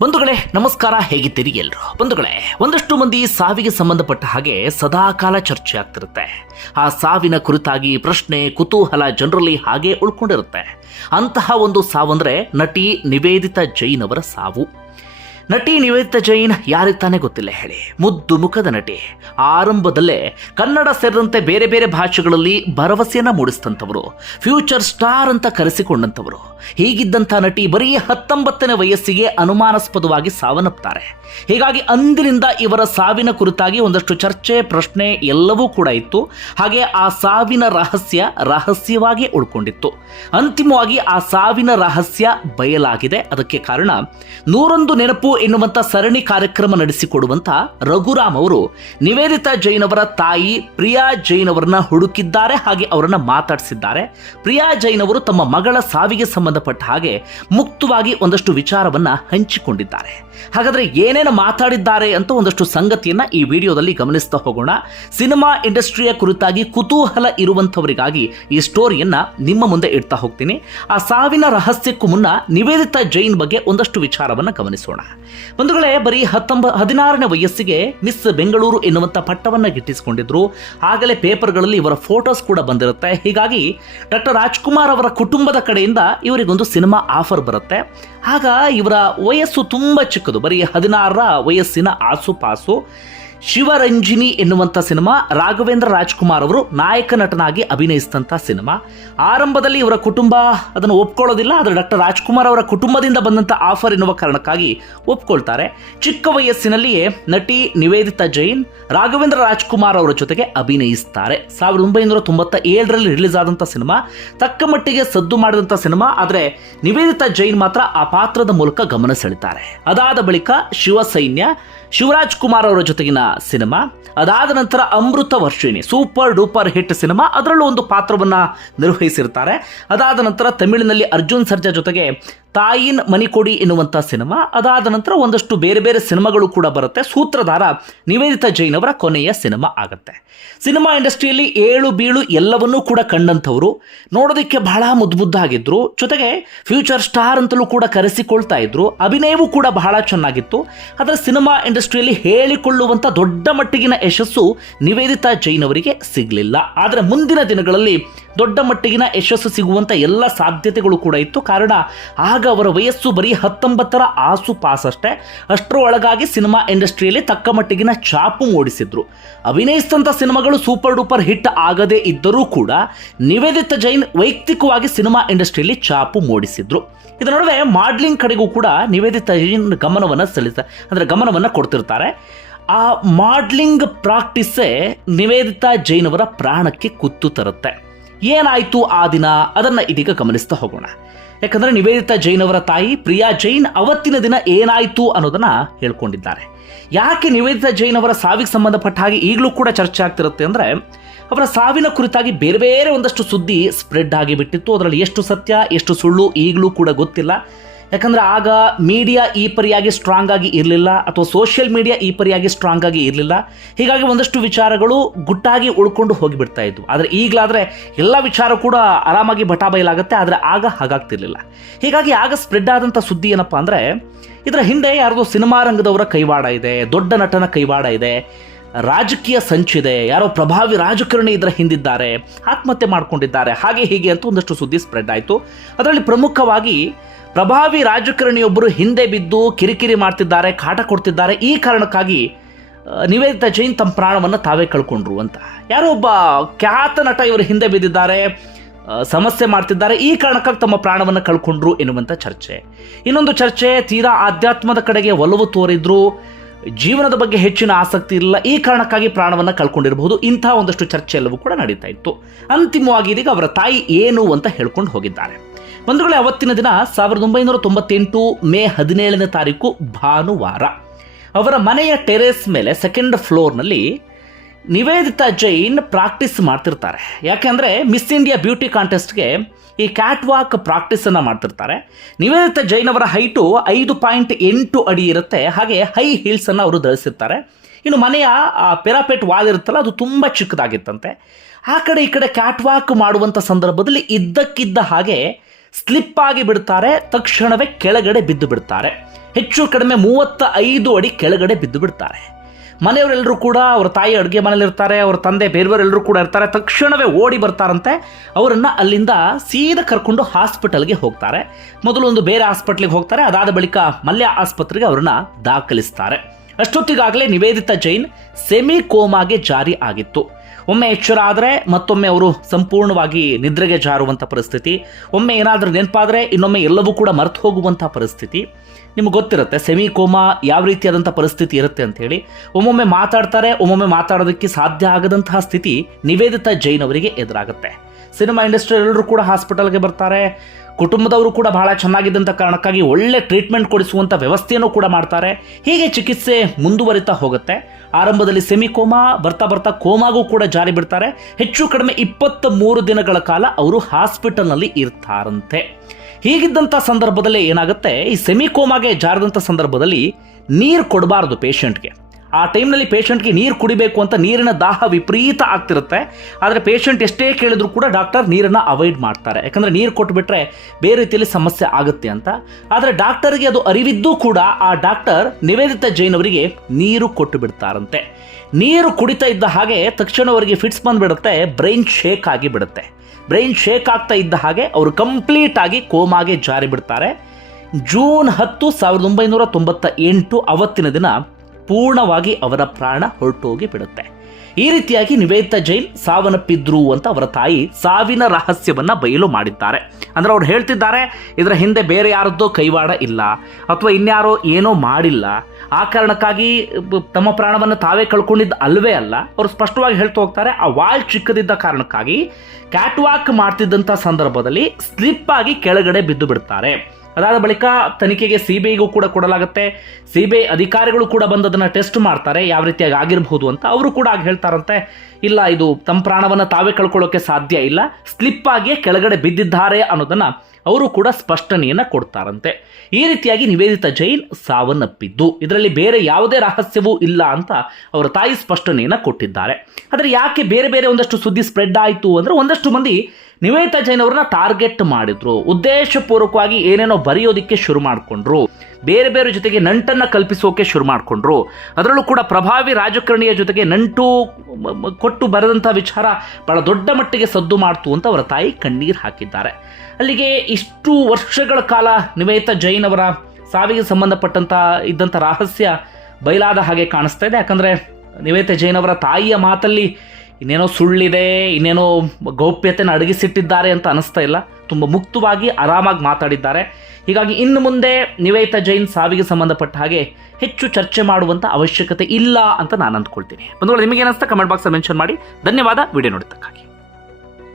ಬಂಧುಗಳೇ ನಮಸ್ಕಾರ, ಹೇಗಿದ್ದೀರಿ ಎಲ್ಲರೂ? ಬಂಧುಗಳೇ, ಒಂದಷ್ಟು ಮಂದಿ ಸಾವಿಗೆ ಸಂಬಂಧಪಟ್ಟ ಹಾಗೆ ಸದಾಕಾಲ ಚರ್ಚೆ ಆಗ್ತಿರುತ್ತೆ. ಆ ಸಾವಿನ ಕುರಿತಾಗಿ ಪ್ರಶ್ನೆ, ಕುತೂಹಲ ಜನರಲ್ಲಿ ಹಾಗೆ ಉಳ್ಕೊಂಡಿರುತ್ತೆ. ಅಂತಹ ಒಂದು ಸಾವಂದ್ರೆ ನಟಿ ನಿವೇದಿತಾ ಜೈನ್ ಅವರ ಸಾವು. ನಟಿ ನಿವೇದಿತಾ ಜೈನ್ ಯಾರಿಗೆ ತಾನೇ ಗೊತ್ತಿಲ್ಲ ಹೇಳಿ. ಮುದ್ದು ಮುಖದ ನಟಿ. ಆರಂಭದಲ್ಲೇ ಕನ್ನಡ ಸೇರಿದಂತೆ ಬೇರೆ ಬೇರೆ ಭಾಷೆಗಳಲ್ಲಿ ಭರವಸೆಯನ್ನ ಮೂಡಿಸಿದಂಥವರು, ಫ್ಯೂಚರ್ ಸ್ಟಾರ್ ಅಂತ ಕರೆಸಿಕೊಂಡಂಥವರು. ಹೀಗಿದ್ದಂಥ ನಟಿ ಬರೀ 19ನೇ ವಯಸ್ಸಿಗೆ ಅನುಮಾನಾಸ್ಪದವಾಗಿ ಸಾವನ್ನಪ್ತಾರೆ. ಹೀಗಾಗಿ ಅಂದಿನಿಂದ ಇವರ ಸಾವಿನ ಕುರಿತಾಗಿ ಒಂದಷ್ಟು ಚರ್ಚೆ, ಪ್ರಶ್ನೆ ಎಲ್ಲವೂ ಕೂಡ ಇತ್ತು. ಹಾಗೆ ಆ ಸಾವಿನ ರಹಸ್ಯವಾಗಿ ಉಳ್ಕೊಂಡಿತ್ತು. ಅಂತಿಮವಾಗಿ ಆ ಸಾವಿನ ರಹಸ್ಯ ಬಯಲಾಗಿದೆ. ಅದಕ್ಕೆ ಕಾರಣ 101 ನೆನಪು ಎನ್ನುವಂತ ಸರಣಿ ಕಾರ್ಯಕ್ರಮ ನಡೆಸಿಕೊಡುವಂತ ರಘುರಾಮ್ ಅವರು ನಿವೇದಿತಾ ಜೈನ್ ಅವರ ತಾಯಿ ಪ್ರಿಯಾ ಜೈನ್ ಅವರನ್ನ ಹುಡುಕಿದ್ದಾರೆ, ಹಾಗೆ ಅವರನ್ನ ಮಾತಾಡಿಸಿದ್ದಾರೆ. ಪ್ರಿಯಾ ಜೈನ್ ಅವರು ತಮ್ಮ ಮಗಳ ಸಾವಿಗೆ ಸಂಬಂಧಪಟ್ಟ ಹಾಗೆ ಮುಕ್ತವಾಗಿ ಒಂದಷ್ಟು ವಿಚಾರವನ್ನ ಹಂಚಿಕೊಂಡಿದ್ದಾರೆ. ಹಾಗಾದ್ರೆ ಏನೇನು ಮಾತಾಡಿದ್ದಾರೆ ಅಂತ ಒಂದಷ್ಟು ಸಂಗತಿಯನ್ನ ಈ ವಿಡಿಯೋದಲ್ಲಿ ಗಮನಿಸ್ತಾ ಹೋಗೋಣ. ಸಿನಿಮಾ ಇಂಡಸ್ಟ್ರಿಯ ಕುರಿತಾಗಿ ಕುತೂಹಲ ಇರುವಂತವರಿಗಾಗಿ ಈ ಸ್ಟೋರಿಯನ್ನ ನಿಮ್ಮ ಮುಂದೆ ಇಡ್ತಾ ಹೋಗ್ತೀನಿ. ಆ ಸಾವಿನ ರಹಸ್ಯಕ್ಕೂ ಮುನ್ನ ನಿವೇದಿತಾ ಜೈನ್ ಬಗ್ಗೆ ಒಂದಷ್ಟು ವಿಚಾರವನ್ನ ಗಮನಿಸೋಣ. ಬಂಧುಗಳೇ, ಬರೀ 16ನೇ ವಯಸ್ಸಿಗೆ ಮಿಸ್ ಬೆಂಗಳೂರು ಎನ್ನುವಂತ ಪಟ್ಟವನ್ನ ಗಿಟ್ಟಿಸಿಕೊಂಡಿದ್ರು. ಆಗಲೇ ಪೇಪರ್ಗಳಲ್ಲಿ ಇವರ ಫೋಟೋಸ್ ಕೂಡ ಬಂದಿರುತ್ತೆ. ಹೀಗಾಗಿ ಡಾಕ್ಟರ್ ರಾಜ್ಕುಮಾರ್ ಅವರ ಕುಟುಂಬದ ಕಡೆಯಿಂದ ಇವರಿಗೊಂದು ಸಿನಿಮಾ ಆಫರ್ ಬರುತ್ತೆ. ಆಗ ಇವರ ವಯಸ್ಸು ತುಂಬಾ ಚಿಕ್ಕದು, ಬರೀ 16ರ ವಯಸ್ಸಿನ ಆಸುಪಾಸು. ಶಿವರಂಜಿನಿ ಎನ್ನುವಂಥ ಸಿನಿಮಾ, ರಾಘವೇಂದ್ರ ರಾಜ್ಕುಮಾರ್ ಅವರು ನಾಯಕ ನಟನಾಗಿ ಅಭಿನಯಿಸಿದಂಥ ಸಿನಿಮಾ. ಆರಂಭದಲ್ಲಿ ಇವರ ಕುಟುಂಬ ಅದನ್ನು ಒಪ್ಕೊಳ್ಳೋದಿಲ್ಲ, ಆದರೆ ಡಾಕ್ಟರ್ ರಾಜ್ಕುಮಾರ್ ಅವರ ಕುಟುಂಬದಿಂದ ಬಂದಂಥ ಆಫರ್ ಎನ್ನುವ ಕಾರಣಕ್ಕಾಗಿ ಒಪ್ಕೊಳ್ತಾರೆ. ಚಿಕ್ಕ ವಯಸ್ಸಿನಲ್ಲಿಯೇ ನಟಿ ನಿವೇದಿತಾ ಜೈನ್ ರಾಘವೇಂದ್ರ ರಾಜ್ಕುಮಾರ್ ಅವರ ಜೊತೆಗೆ ಅಭಿನಯಿಸ್ತಾರೆ. 1997ರಲ್ಲಿ ರಿಲೀಸ್ ಆದಂಥ ಸಿನಿಮಾ, ತಕ್ಕ ಮಟ್ಟಿಗೆ ಸದ್ದು ಮಾಡಿದಂಥ ಸಿನಿಮಾ. ಆದರೆ ನಿವೇದಿತಾ ಜೈನ್ ಮಾತ್ರ ಆ ಪಾತ್ರದ ಮೂಲಕ ಗಮನ ಸೆಳೆತಾರೆ. ಅದಾದ ಬಳಿಕ ಶಿವಸೈನ್ಯ, ಶಿವರಾಜ್ ಕುಮಾರ್ ಅವರ ಜೊತೆಗಿನ ಸಿನಿಮಾ. ಅದಾದ ನಂತರ Amrutha Varshini, super duper hit cinema, ಅದರಲ್ಲೂ ಒಂದು ಪಾತ್ರವನ್ನ ನಿರ್ವಹಿಸಿರ್ತಾರೆ. ಅದಾದ ನಂತರ ತಮಿಳಿನಲ್ಲಿ ಅರ್ಜುನ್ ಸರ್ಜಾ ಜೊತೆಗೆ ತಾಯಿನ್ ಮನಿಕೊಡಿ ಎನ್ನುವಂಥ ಸಿನಿಮಾ. ಅದಾದ ನಂತರ ಒಂದಷ್ಟು ಬೇರೆ ಬೇರೆ ಸಿನಿಮಾಗಳು ಕೂಡ ಬರುತ್ತೆ. ಸೂತ್ರಧಾರ ನಿವೇದಿತಾ ಜೈನ್ ಅವರ ಕೊನೆಯ ಸಿನಿಮಾ ಆಗುತ್ತೆ. ಸಿನಿಮಾ ಇಂಡಸ್ಟ್ರಿಯಲ್ಲಿ ಏಳು ಬೀಳು ಎಲ್ಲವನ್ನೂ ಕೂಡ ಕಂಡಂಥವರು, ನೋಡೋದಕ್ಕೆ ಬಹಳ ಮುದ್ದಾಗಿದ್ರು. ಜೊತೆಗೆ ಫ್ಯೂಚರ್ ಸ್ಟಾರ್ ಅಂತಲೂ ಕೂಡ ಕರೆಸಿಕೊಳ್ತಾ ಇದ್ರು. ಅಭಿನಯವೂ ಕೂಡ ಬಹಳ ಚೆನ್ನಾಗಿತ್ತು. ಆದರೆ ಸಿನಿಮಾ ಇಂಡಸ್ಟ್ರಿಯಲ್ಲಿ ಹೇಳಿಕೊಳ್ಳುವಂಥ ದೊಡ್ಡ ಮಟ್ಟಿಗಿನ ಯಶಸ್ಸು ನಿವೇದಿತಾ ಜೈನ್ ಅವರಿಗೆ ಸಿಗಲಿಲ್ಲ. ಆದರೆ ಮುಂದಿನ ದಿನಗಳಲ್ಲಿ ದೊಡ್ಡ ಮಟ್ಟಿಗಿನ ಯಶಸ್ಸು ಸಿಗುವಂಥ ಎಲ್ಲ ಸಾಧ್ಯತೆಗಳು ಕೂಡ ಇತ್ತು. ಕಾರಣ ಆಗ ಅವರ ವಯಸ್ಸು ಬರೀ 19ರ ಆಸುಪಾಸಷ್ಟೇ. ಅಷ್ಟರ ಒಳಗಾಗಿ ಸಿನಿಮಾ ಇಂಡಸ್ಟ್ರಿಯಲ್ಲಿ ತಕ್ಕ ಮಟ್ಟಿಗಿನ ಛಾಪು ಮೂಡಿಸಿದ್ರು. ಅಭಿನಯಿಸಿದಂಥ ಸಿನಿಮಾಗಳು ಸೂಪರ್ ಡೂಪರ್ ಹಿಟ್ ಆಗದೇ ಇದ್ದರೂ ಕೂಡ ನಿವೇದಿತಾ ಜೈನ್ ವೈಯಕ್ತಿಕವಾಗಿ ಸಿನಿಮಾ ಇಂಡಸ್ಟ್ರಿಯಲ್ಲಿ ಛಾಪು ಮೂಡಿಸಿದ್ರು. ಇದರ ನಡುವೆ ಮಾಡ್ಲಿಂಗ್ ಕಡೆಗೂ ಕೂಡ ನಿವೇದಿತಾ ಜೈನ್ ಗಮನವನ್ನು ಕೊಡ್ತಿರ್ತಾರೆ. ಆ ಮಾಡ್ಲಿಂಗ್ ಪ್ರಾಕ್ಟೀಸೇ ನಿವೇದಿತಾ ಜೈನ್ ಅವರ ಪ್ರಾಣಕ್ಕೆ ಕುತ್ತು ತರುತ್ತೆ. ಏನಾಯಿತು ಆ ದಿನ, ಅದನ್ನು ಇದೀಗ ಗಮನಿಸ್ತಾ ಹೋಗೋಣ. ಯಾಕಂದರೆ ನಿವೇದಿತಾ ಜೈನ್ ಅವರ ತಾಯಿ ಪ್ರಿಯಾ ಜೈನ್ ಅವತ್ತಿನ ದಿನ ಏನಾಯಿತು ಅನ್ನೋದನ್ನ ಹೇಳ್ಕೊಂಡಿದ್ದಾರೆ. ಯಾಕೆ ನಿವೇದಿತಾ ಜೈನ್ ಅವರ ಸಾವಿಗೆ ಸಂಬಂಧಪಟ್ಟ ಹಾಗೆ ಈಗಲೂ ಕೂಡ ಚರ್ಚೆ ಆಗ್ತಿರುತ್ತೆ ಅಂದರೆ, ಅವರ ಸಾವಿನ ಕುರಿತಾಗಿ ಬೇರೆ ಬೇರೆ ಒಂದಷ್ಟು ಸುದ್ದಿ ಸ್ಪ್ರೆಡ್ ಆಗಿಬಿಟ್ಟಿತ್ತು. ಅದರಲ್ಲಿ ಎಷ್ಟು ಸತ್ಯ ಎಷ್ಟು ಸುಳ್ಳು ಈಗಲೂ ಕೂಡ ಗೊತ್ತಿಲ್ಲ. ಯಾಕಂದರೆ ಆಗ ಮೀಡಿಯಾ ಈ ಪರಿಯಾಗಿ ಸ್ಟ್ರಾಂಗ್ ಆಗಿ ಇರಲಿಲ್ಲ, ಅಥವಾ ಸೋಷಿಯಲ್ ಮೀಡಿಯಾ ಈ ಪರಿಯಾಗಿ ಸ್ಟ್ರಾಂಗ್ ಆಗಿ ಇರಲಿಲ್ಲ. ಹೀಗಾಗಿ ಒಂದಷ್ಟು ವಿಚಾರಗಳು ಗುಟ್ಟಾಗಿ ಉಳ್ಕೊಂಡು ಹೋಗಿಬಿಡ್ತಾ ಇದ್ವು. ಆದರೆ ಈಗಲಾದರೆ ಎಲ್ಲ ವಿಚಾರ ಕೂಡ ಆರಾಮಾಗಿ ಬಟಾಬಯಲಾಗುತ್ತೆ. ಆದರೆ ಆಗ ಹಾಗಾಗ್ತಿರ್ಲಿಲ್ಲ. ಹೀಗಾಗಿ ಆಗ ಸ್ಪ್ರೆಡ್ ಆದಂಥ ಸುದ್ದಿ ಏನಪ್ಪ ಅಂದರೆ, ಇದರ ಹಿಂದೆ ಯಾರ್ದೋ ಸಿನಿಮಾ ರಂಗದವರ ಕೈವಾಡ ಇದೆ, ದೊಡ್ಡ ನಟನ ಕೈವಾಡ ಇದೆ, ರಾಜಕೀಯ ಸಂಚಿದೆ, ಯಾರೋ ಪ್ರಭಾವಿ ರಾಜಕಾರಣಿ ಇದರ ಹಿಂದಿದ್ದಾರೆ, ಆತ್ಮಹತ್ಯೆ ಮಾಡ್ಕೊಂಡಿದ್ದಾರೆ, ಹಾಗೆ ಹೀಗೆ ಅಂತ ಒಂದಷ್ಟು ಸುದ್ದಿ ಸ್ಪ್ರೆಡ್ ಆಯಿತು. ಅದರಲ್ಲಿ ಪ್ರಮುಖವಾಗಿ ಪ್ರಭಾವಿ ರಾಜಕಾರಣಿಯೊಬ್ಬರು ಹಿಂದೆ ಬಿದ್ದು ಕಿರಿಕಿರಿ ಮಾಡ್ತಿದ್ದಾರೆ, ಕಾಟ ಕೊಡ್ತಿದ್ದಾರೆ, ಈ ಕಾರಣಕ್ಕಾಗಿ ನಿವೇದಿತಾ ಜೈನ್ ತಮ್ಮ ಪ್ರಾಣವನ್ನು ತಾವೇ ಕಳ್ಕೊಂಡ್ರು ಅಂತ. ಯಾರೋ ಒಬ್ಬ ಖ್ಯಾತ ನಟ ಇವರು ಹಿಂದೆ ಬಿದ್ದಿದ್ದಾರೆ, ಸಮಸ್ಯೆ ಮಾಡ್ತಿದ್ದಾರೆ, ಈ ಕಾರಣಕ್ಕಾಗಿ ತಮ್ಮ ಪ್ರಾಣವನ್ನು ಕಳ್ಕೊಂಡ್ರು ಎನ್ನುವಂಥ ಚರ್ಚೆ. ಇನ್ನೊಂದು ಚರ್ಚೆ, ತೀರಾ ಆಧ್ಯಾತ್ಮದ ಕಡೆಗೆ ಒಲವು ತೋರಿದ್ರು, ಜೀವನದ ಬಗ್ಗೆ ಹೆಚ್ಚಿನ ಆಸಕ್ತಿ ಇಲ್ಲ, ಈ ಕಾರಣಕ್ಕಾಗಿ ಪ್ರಾಣವನ್ನು ಕಳ್ಕೊಂಡಿರಬಹುದು. ಇಂಥ ಒಂದಷ್ಟು ಚರ್ಚೆ ಎಲ್ಲವೂ ಕೂಡ ನಡೀತಾ ಇತ್ತು. ಅಂತಿಮವಾಗಿ ಇದೀಗ ಅವರ ತಾಯಿ ಏನು ಅಂತ ಹೇಳ್ಕೊಂಡು ಹೋಗಿದ್ದಾರೆ. ಬಂಧುಗಳೇ, ಅವತ್ತಿನ ದಿನ 1998 ಮೇ 17ನೇ ತಾರೀಕು ಭಾನುವಾರ ಅವರ ಮನೆಯ ಟೆರೇಸ್ ಮೇಲೆ 2nd ಫ್ಲೋರ್ನಲ್ಲಿ ನಿವೇದಿತಾ ಜೈನ್ ಪ್ರಾಕ್ಟೀಸ್ ಮಾಡ್ತಿರ್ತಾರೆ. ಯಾಕೆಂದರೆ ಮಿಸ್ ಇಂಡಿಯಾ ಬ್ಯೂಟಿ ಕಾಂಟೆಸ್ಟ್ಗೆ ಈ ಕ್ಯಾಟ್ ವಾಕ್ ಪ್ರಾಕ್ಟೀಸನ್ನು ಮಾಡ್ತಿರ್ತಾರೆ. ನಿವೇದಿತಾ ಜೈನ್ ಅವರ ಹೈಟು 5.8 ಅಡಿ ಇರುತ್ತೆ. ಹಾಗೆ ಹೈ ಹೀಲ್ಸನ್ನು ಅವರು ಧರಿಸಿರ್ತಾರೆ. ಇನ್ನು ಮನೆಯ ಪೆರಾಪೆಟ್ ವಾಲ್ ಇರುತ್ತಲ್ಲ, ಅದು ತುಂಬ ಚಿಕ್ಕದಾಗಿತ್ತಂತೆ. ಆ ಕಡೆ ಈ ಕಡೆ ಕ್ಯಾಟ್ ವಾಕ್ ಮಾಡುವಂಥ ಸಂದರ್ಭದಲ್ಲಿ ಇದ್ದಕ್ಕಿದ್ದ ಹಾಗೆ ಸ್ಲಿಪ್ ಆಗಿ ಬಿಡ್ತಾರೆ, ತಕ್ಷಣವೇ ಕೆಳಗಡೆ ಬಿದ್ದು ಬಿಡ್ತಾರೆ. ಹೆಚ್ಚು ಕಡಿಮೆ 35 ಅಡಿ ಕೆಳಗಡೆ ಬಿದ್ದು ಬಿಡ್ತಾರೆ. ಮನೆಯವರೆಲ್ಲರೂ ಕೂಡ, ಅವರ ತಾಯಿ ಅಡುಗೆ ಮನೇಲಿರ್ತಾರೆ, ಅವರ ತಂದೆ ಬೇರೆಯವರೆಲ್ಲರೂ ಕೂಡ ಇರ್ತಾರೆ. ತಕ್ಷಣವೇ ಓಡಿ ಬರ್ತಾರಂತೆ. ಅವರನ್ನು ಅಲ್ಲಿಂದ ಸೀದಾ ಕರ್ಕೊಂಡು ಹಾಸ್ಪಿಟಲ್ಗೆ ಹೋಗ್ತಾರೆ. ಮೊದಲು ಒಂದು ಬೇರೆ ಹಾಸ್ಪಿಟ್ಲಿಗೆ ಹೋಗ್ತಾರೆ. ಅದಾದ ಬಳಿಕ ಮಲ್ಯ ಆಸ್ಪತ್ರೆಗೆ ಅವರನ್ನು ದಾಖಲಿಸ್ತಾರೆ. ಅಷ್ಟೊತ್ತಿಗಾಗಲೇ ನಿವೇದಿತಾ ಜೈನ್ ಸೆಮಿ ಕೋಮಾಗೆ ಜಾರಿ ಆಗಿತ್ತು. ಒಮ್ಮೆ ಎಚ್ಚರ ಆದರೆ ಮತ್ತೊಮ್ಮೆ ಅವರು ಸಂಪೂರ್ಣವಾಗಿ ನಿದ್ರೆಗೆ ಜಾರುವಂಥ ಪರಿಸ್ಥಿತಿ, ಒಮ್ಮೆ ಏನಾದರೂ ನೆನಪಾದರೆ ಇನ್ನೊಮ್ಮೆ ಎಲ್ಲವೂ ಕೂಡ ಮರೆತು ಹೋಗುವಂಥ ಪರಿಸ್ಥಿತಿ. ನಿಮ್ಗೆ ಗೊತ್ತಿರುತ್ತೆ ಸೆಮಿ ಕೋಮಾ ಯಾವ ರೀತಿಯಾದಂಥ ಪರಿಸ್ಥಿತಿ ಇರುತ್ತೆ ಅಂಥೇಳಿ. ಒಮ್ಮೊಮ್ಮೆ ಮಾತಾಡ್ತಾರೆ, ಒಮ್ಮೊಮ್ಮೆ ಮಾತಾಡೋದಕ್ಕೆ ಸಾಧ್ಯ ಆಗದಂತಹ ಸ್ಥಿತಿ ನಿವೇದಿತಾ ಜೈನ್ ಅವರಿಗೆ ಎದುರಾಗುತ್ತೆ. ಸಿನಿಮಾ ಇಂಡಸ್ಟ್ರಿ ಎಲ್ಲರೂ ಕೂಡ ಹಾಸ್ಪಿಟಲ್ಗೆ ಬರ್ತಾರೆ. ಕುಟುಂಬದವರು ಕೂಡ ಬಹಳ ಚೆನ್ನಾಗಿದ್ದಂಥ ಕಾರಣಕ್ಕಾಗಿ ಒಳ್ಳೆ ಟ್ರೀಟ್ಮೆಂಟ್ ಕೊಡಿಸುವಂಥ ವ್ಯವಸ್ಥೆಯನ್ನು ಕೂಡ ಮಾಡ್ತಾರೆ. ಹೀಗೆ ಚಿಕಿತ್ಸೆ ಮುಂದುವರಿತಾ ಹೋಗುತ್ತೆ. ಆರಂಭದಲ್ಲಿ ಸೆಮಿ ಕೋಮಾ, ಬರ್ತಾ ಬರ್ತಾ ಕೋಮಾಗೂ ಕೂಡ ಜಾರಿ ಬಿಡ್ತಾರೆ. ಹೆಚ್ಚು ಕಡಿಮೆ 23 ದಿನಗಳ ಕಾಲ ಅವರು ಹಾಸ್ಪಿಟಲ್ನಲ್ಲಿ ಇರ್ತಾರಂತೆ. ಹೀಗಿದ್ದಂಥ ಸಂದರ್ಭದಲ್ಲಿ ಏನಾಗುತ್ತೆ, ಈ ಸೆಮಿ ಕೋಮಾಗೆ ಜಾರಿದಂಥ ಸಂದರ್ಭದಲ್ಲಿ ನೀರು ಕೊಡಬಾರ್ದು ಪೇಷಂಟ್ಗೆ. ಆ ಟೈಮ್ನಲ್ಲಿ ಪೇಷಂಟ್ಗೆ ನೀರು ಕುಡಿಬೇಕು ಅಂತ ನೀರಿನ ದಾಹ ವಿಪರೀತ ಆಗ್ತಿರುತ್ತೆ. ಆದರೆ ಪೇಷಂಟ್ ಎಷ್ಟೇ ಕೇಳಿದ್ರು ಕೂಡ ಡಾಕ್ಟರ್ ನೀರನ್ನು ಅವಾಯ್ಡ್ ಮಾಡ್ತಾರೆ. ಯಾಕಂದರೆ ನೀರು ಕೊಟ್ಟುಬಿಟ್ರೆ ಬೇರೆ ರೀತಿಯಲ್ಲಿ ಸಮಸ್ಯೆ ಆಗುತ್ತೆ ಅಂತ. ಆದರೆ ಡಾಕ್ಟರ್ಗೆ ಅದು ಅರಿವಿದ್ದೂ ಕೂಡ ಆ ಡಾಕ್ಟರ್ ನಿವೇದಿತಾ ಜೈನ್ ಅವರಿಗೆ ನೀರು ಕೊಟ್ಟು ಬಿಡ್ತಾರಂತೆ. ನೀರು ಕುಡಿತಾ ಇದ್ದ ಹಾಗೆ ತಕ್ಷಣ ಅವರಿಗೆ ಫಿಟ್ಸ್ ಬಂದುಬಿಡುತ್ತೆ, ಬ್ರೈನ್ ಶೇಕ್ ಆಗಿ ಬಿಡುತ್ತೆ. ಬ್ರೈನ್ ಶೇಕ್ ಆಗ್ತಾ ಇದ್ದ ಹಾಗೆ ಅವರು ಕಂಪ್ಲೀಟ್ ಆಗಿ ಕೋಮಾಗೆ ಜಾರಿ ಬಿಡ್ತಾರೆ. ಜೂನ್ 10, 1998 ಅವತ್ತಿನ ದಿನ ಪೂರ್ಣವಾಗಿ ಅವರ ಪ್ರಾಣ ಹೊರಟೋಗಿ ಬಿಡುತ್ತೆ. ಈ ರೀತಿಯಾಗಿ ನಿವೇದಿತಾ ಜೈನ್ ಸಾವನ್ನಪ್ಪಿದ್ರು ಅಂತ ಅವರ ತಾಯಿ ಸಾವಿನ ರಹಸ್ಯವನ್ನ ಬಯಲು ಮಾಡಿದ್ದಾರೆ. ಅಂದ್ರೆ ಅವ್ರು ಹೇಳ್ತಿದ್ದಾರೆ, ಇದರ ಹಿಂದೆ ಬೇರೆ ಯಾರದ್ದೋ ಕೈವಾಡ ಇಲ್ಲ, ಅಥವಾ ಇನ್ಯಾರೋ ಏನೋ ಮಾಡಿಲ್ಲ, ಆ ಕಾರಣಕ್ಕಾಗಿ ತಮ್ಮ ಪ್ರಾಣವನ್ನು ತಾವೇ ಕಳ್ಕೊಂಡಿದ್ದ ಅಲ್ವೇ ಅಲ್ಲ. ಅವರು ಸ್ಪಷ್ಟವಾಗಿ ಹೇಳ್ತಾ ಹೋಗ್ತಾರೆ, ಆ ವಾಲ್ ಚಿಕ್ಕದಿದ್ದ ಕಾರಣಕ್ಕಾಗಿ ಕ್ಯಾಟ್ ವಾಕ್ ಮಾಡ್ತಿದ್ದಂಥ ಸಂದರ್ಭದಲ್ಲಿ ಸ್ಲಿಪ್ ಆಗಿ ಕೆಳಗಡೆ ಬಿದ್ದು ಬಿಡ್ತಾರೆ. ಅದಾದ ಬಳಿಕ ತನಿಖೆಗೆ ಸಿಬಿಐಗೂ ಕೂಡ ಕೊಡಲಾಗುತ್ತೆ. ಸಿಬಿಐ ಅಧಿಕಾರಿಗಳು ಕೂಡ ಬಂದು ಅದನ್ನು ಟೆಸ್ಟ್ ಮಾಡ್ತಾರೆ, ಯಾವ ರೀತಿಯಾಗಿ ಆಗಿರಬಹುದು ಅಂತ. ಅವರು ಕೂಡ ಆಗ ಹೇಳ್ತಾರಂತೆ, ಇಲ್ಲ ಇದು ತಮ್ಮ ಪ್ರಾಣವನ್ನು ತಾವೇ ಕಳ್ಕೊಳ್ಳೋಕೆ ಸಾಧ್ಯ ಇಲ್ಲ, ಸ್ಲಿಪ್ ಆಗಿಯೇ ಕೆಳಗಡೆ ಬಿದ್ದಿದ್ದಾರೆ ಅನ್ನೋದನ್ನು ಅವರು ಕೂಡ ಸ್ಪಷ್ಟನೆಯನ್ನು ಕೊಡ್ತಾರಂತೆ. ಈ ರೀತಿಯಾಗಿ ನಿವೇದಿತಾ ಜೈನ್ ಸಾವನ್ನಪ್ಪಿದ್ದು, ಇದರಲ್ಲಿ ಬೇರೆ ಯಾವುದೇ ರಹಸ್ಯವೂ ಇಲ್ಲ ಅಂತ ಅವರ ತಾಯಿ ಸ್ಪಷ್ಟನೆಯನ್ನು ಕೊಟ್ಟಿದ್ದಾರೆ. ಆದರೆ ಯಾಕೆ ಬೇರೆ ಬೇರೆ ಒಂದಷ್ಟು ಸುದ್ದಿ ಸ್ಪ್ರೆಡ್ ಆಯಿತು ಅಂದರೆ, ಒಂದಷ್ಟು ಮಂದಿ ನಿವೇದಿತಾ ಜೈನ್ ಅವರನ್ನ ಟಾರ್ಗೆಟ್ ಮಾಡಿದ್ರು, ಉದ್ದೇಶಪೂರ್ವಕವಾಗಿ ಏನೇನೋ ಬರೆಯೋದಿಕ್ಕೆ ಶುರು ಮಾಡಿಕೊಂಡ್ರು, ಬೇರೆ ಬೇರೆ ಜೊತೆಗೆ ನಂಟನ್ನು ಕಲ್ಪಿಸೋಕೆ ಶುರು ಮಾಡಿಕೊಂಡ್ರು. ಅದರಲ್ಲೂ ಕೂಡ ಪ್ರಭಾವಿ ರಾಜಕಾರಣಿಯ ಜೊತೆಗೆ ನಂಟು ಕೊಟ್ಟು ಬರೆದಂಥ ವಿಚಾರ ಬಹಳ ದೊಡ್ಡ ಮಟ್ಟಿಗೆ ಸದ್ದು ಮಾಡ್ತು ಅಂತ ಅವರ ತಾಯಿ ಕಣ್ಣೀರು ಹಾಕಿದ್ದಾರೆ. ಅಲ್ಲಿಗೆ ಇಷ್ಟು ವರ್ಷಗಳ ಕಾಲ ನಿವೇದಿತಾ ಜೈನ್ ಅವರ ಸಾವಿಗೆ ಸಂಬಂಧಪಟ್ಟಂಥ ಇದ್ದಂಥ ರಹಸ್ಯ ಬಯಲಾದ ಹಾಗೆ ಕಾಣಿಸ್ತಾ ಇದೆ. ಯಾಕಂದರೆ ನಿವೇದಿತಾ ಜೈನ್ ಅವರ ತಾಯಿಯ ಮಾತಲ್ಲಿ ಇನ್ನೇನೋ ಸುಳ್ಳಿದೆ, ಇನ್ನೇನೋ ಗೌಪ್ಯತೆಯನ್ನು ಅಡಗಿಸಿಟ್ಟಿದ್ದಾರೆ ಅಂತ ಅನಿಸ್ತಾ ಇಲ್ಲ. ತುಂಬ ಮುಕ್ತವಾಗಿ ಆರಾಮಾಗಿ ಮಾತಾಡಿದ್ದಾರೆ. ಹೀಗಾಗಿ ಇನ್ನು ಮುಂದೆ ನಿವೇದಿತಾ ಜೈನ್ ಸಾವಿಗೆ ಸಂಬಂಧಪಟ್ಟ ಹಾಗೆ ಹೆಚ್ಚು ಚರ್ಚೆ ಮಾಡುವಂಥ ಅವಶ್ಯಕತೆ ಇಲ್ಲ ಅಂತ ನಾನು ಅಂದ್ಕೊಳ್ತೀನಿ. ಬಂಧುಗಳು, ನಿಮಗೆ ಏನಿಸ್ತಾ ಕಮೆಂಟ್ ಬಾಕ್ಸಲ್ಲಿ ಮೆನ್ಷನ್ ಮಾಡಿ. ಧನ್ಯವಾದ ವಿಡಿಯೋ ನೋಡಿದ್ದಕ್ಕಾಗಿ.